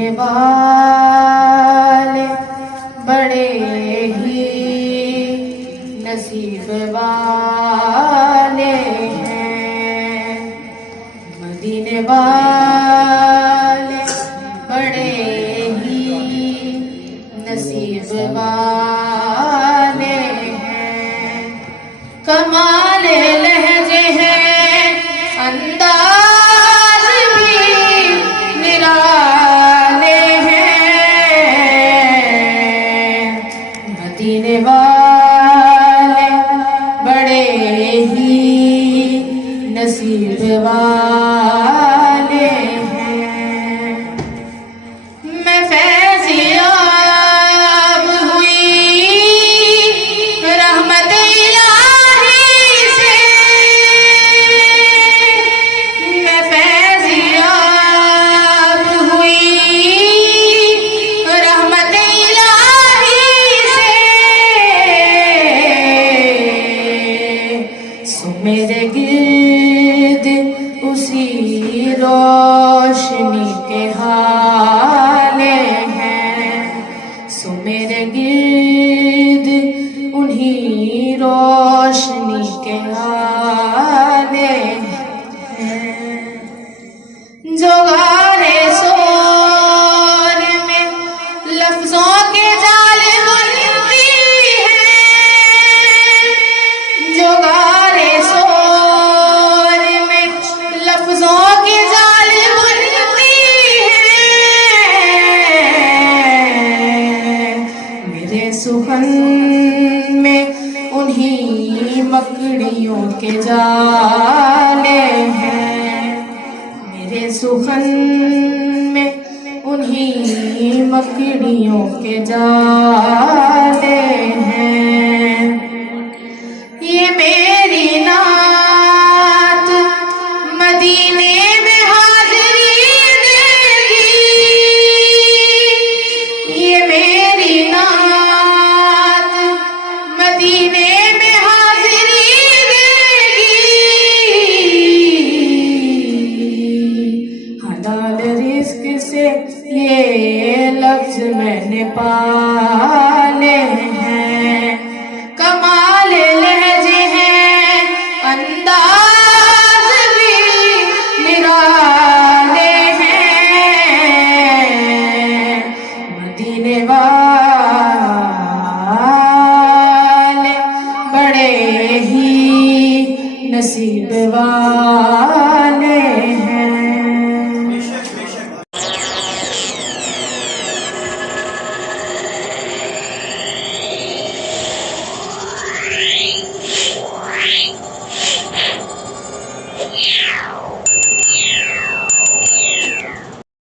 مدینے والے بڑے ہی نصیب والے ہیں، مدینے والے بڑے ہی نصیب والے ہیں، کمال لہجے ہیں انداز بھی نرالے ہیں، مدینے والے بڑے ہی نصیب والے ہیں۔ میں فیضیاب ہوئی رحمت الہی سے، میں فیضیاب ہوئی رحمت الہی سے، سو میرے گرد اسی روشنی کے حالے ہیں، سو میرے گرد انہی روشنی کے حالے ہیں، جو غارِ سور میں لفظوں کے جال بنتی ہیں، جو غارِ سور میں لفظوں کے جال بنتی ہیں، میرے سخن میں انہی مکڑیوں کے جالے ہیں، میرے سخن میں انہی مکڑیوں کے جالے ہیں، یہ میری نعت مدینے میں حاضری دے گی، یہ میری نعت مدینے میں حاضری دے گی، حلال رزق سے یہ لفظ میں نے پا